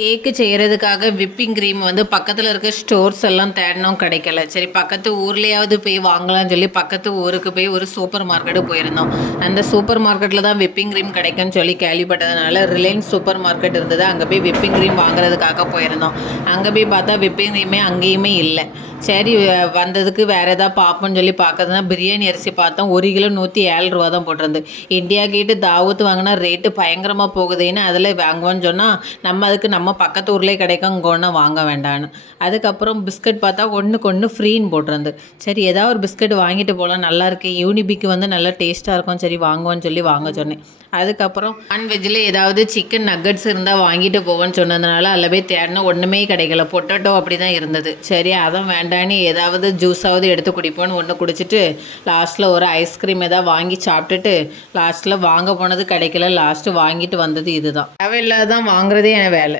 கேக்கு செய்கிறதுக்காக whipping cream வந்து பக்கத்தில் இருக்க ஸ்டோர்ஸ் எல்லாம் தேடணும் கிடைக்கல. சரி பக்கத்து ஊர்லேயாவது போய் வாங்கலாம்னு சொல்லி பக்கத்து ஊருக்கு போய் ஒரு சூப்பர் மார்க்கெட்டு போயிருந்தோம். அந்த சூப்பர் மார்க்கெட்டில் தான் விப்பிங் க்ரீம் கிடைக்கும்னு சொல்லி கேள்விப்பட்டதுனால ரிலையன்ஸ் சூப்பர் மார்க்கெட் இருந்தது. அங்கே போய் விப்பிங் க்ரீம் வாங்குறதுக்காக போயிருந்தோம். அங்கே போய் பார்த்தா விப்பிங் க்ரீமே அங்கேயுமே இல்லை. சரி வந்ததுக்கு வேறு எதாவது பார்ப்போம்னு சொல்லி பார்க்கறதுனா பிரியாணி அரிசி பார்த்தோம் ஒரு கிலோ நூற்றி ஏழு ரூபா தான் போட்டிருந்து இந்தியா கேட்டு தாவூத்து வாங்கினா ரேட்டு பயங்கரமாக போகுதுன்னு அதில் வாங்குவோன்னு சொன்னால் நம்ம அதுக்கு நம்ம பக்கத்து ஊர்லேயே கிடைக்கும் இங்கே ஒன்றும் வாங்க வேண்டான்னு. அதுக்கப்புறம் பிஸ்கட் பார்த்தா ஒன்றுக்கு ஒன்று ஃப்ரீன்னு போட்டிருந்து சரி ஏதாவது ஒரு பிஸ்கட் வாங்கிட்டு போகலாம் நல்லாயிருக்கு யூனிபிக்கு வந்து நல்லா டேஸ்ட்டாக இருக்கும். சரி வாங்குவோன்னு சொல்லி வாங்க சொன்னேன். அதுக்கப்புறம் நான்வெஜ்ஜில் ஏதாவது சிக்கன் நக்கட்ஸ் இருந்தால் வாங்கிட்டு போவேன்னு சொன்னதுனால அதில் போய் தேடினா ஒன்றுமே கிடைக்கல. பொட்டேட்டோ அப்படி தான் இருந்தது. சரி அதான் வேண்டான்னு ஏதாவது ஜூஸாவது எடுத்து குடிப்போன்னு ஒன்று குடிச்சிட்டு லாஸ்ட்டில் ஒரு ஐஸ்கிரீம் ஏதாவது வாங்கி சாப்பிட்டுட்டு லாஸ்ட்டில் வாங்க போனது கிடைக்கல லாஸ்ட்டு வாங்கிட்டு வந்தது இதுதான். தேவையில்லாதான் வாங்குறதே என் வேலை.